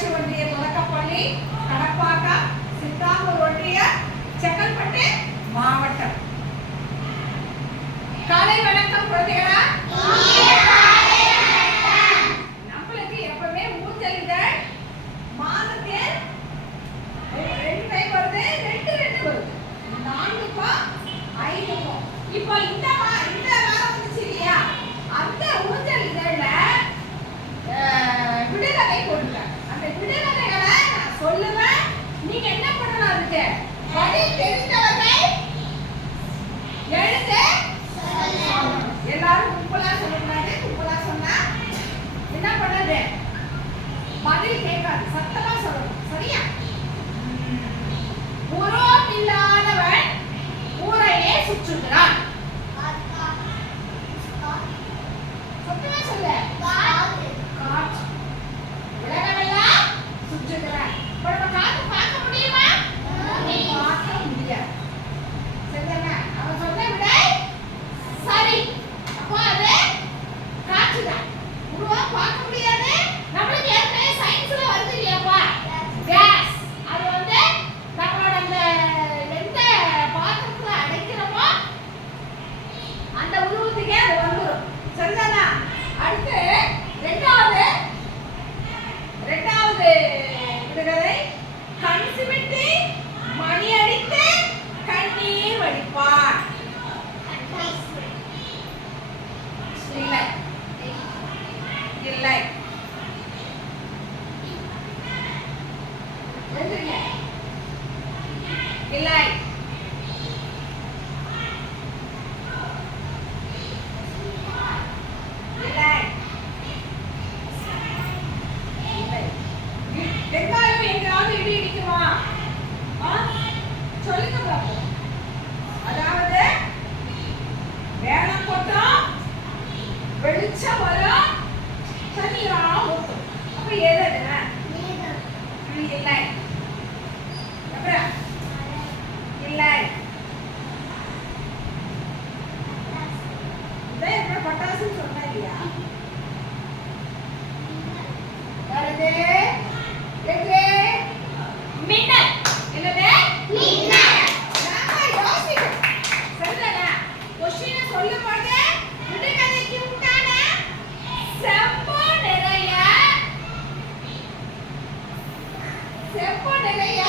ஊராட்சி ஒன்றிய தொடக்கப்பள்ளி, கடப்பாக்கம், சித்தாமூர் ஒன்றியம், செங்கல்பட்டு மாவட்டம். காலை வணக்கம் குழந்தைகளா. நம்மளுக்கு எப்பவுமே ஊஞ்சலிதழ் மாதத்தில் 2 டைம் வருது, 2 வருது, 4க்கும் 5க்கும். இப்போ இந்த வாரம் வந்துச்சு இல்லையா, அந்த ஊஞ்சல் இதழ்ல விடுகதை போட்டுருக்காங்க. அந்த விடுகதைகளை நான் சொல்லுவேன், நீங்க என்ன பண்ணணும், அதுக்கு பதில் தெரிந்தவர்கள் எழுத எல்லாரும் கும்பலா சொல்லக்கூடாது. கும்பலா சொன்னா என்ன பண்ணது, பதில் கேட்காது, சத்தமா சொல்லணும். சரியா? உருவம் இல்லாதவன் ஊரையே சுற்றுகிறான். சத்தமா சொல்லு. காற்று. உலகமெல்லாம் சுற்றுகிறான். இப்ப நம்ம காற்று பார்க்க முடியுமா? பார்க்க முடியாது. சரிதானே? அவன் சொன்ன விடை சரி. அப்போ அது காற்றுதான். உருவம் பார்க்க முடியாது. நம்மளுக்கு ஏற்கனவே சயின்ஸ்ல வருது இல்லையாப்பா, கேஸ். அது வந்து நம்மளோட அந்த எந்த பாத்திரத்துல அடைக்கிறோமோ அந்த உருவத்துக்கே அது வந்துடும். சரிதானா? அடுத்து ரெண்டாவது விடுகதை, கண் சிமிட்டி மணி அடித்து கண்ணீர் வடிப்பான். இல்லை இல்லை, இல்லை. வெங்காயம் எங்காவது இடி இடிக்குமா? சொல்லுங்க பாப்போம். அதாவது வேகம் கொட்டும், வெளிச்சம் வரும், தண்ணீரா ஊத்தும். அப்ப எது? இல்லை. அப்புறம் இல்லை. இதான் பட்டாசுன்னு சொன்னா இல்லையா? வருது மின்னல். என்னது? மின்னல். நாம யோசிக்கணும். சரிதானா? क्वेश्चन சொல்லும்போது விடுகதைக்கு உண்டான செம்பு நிறைய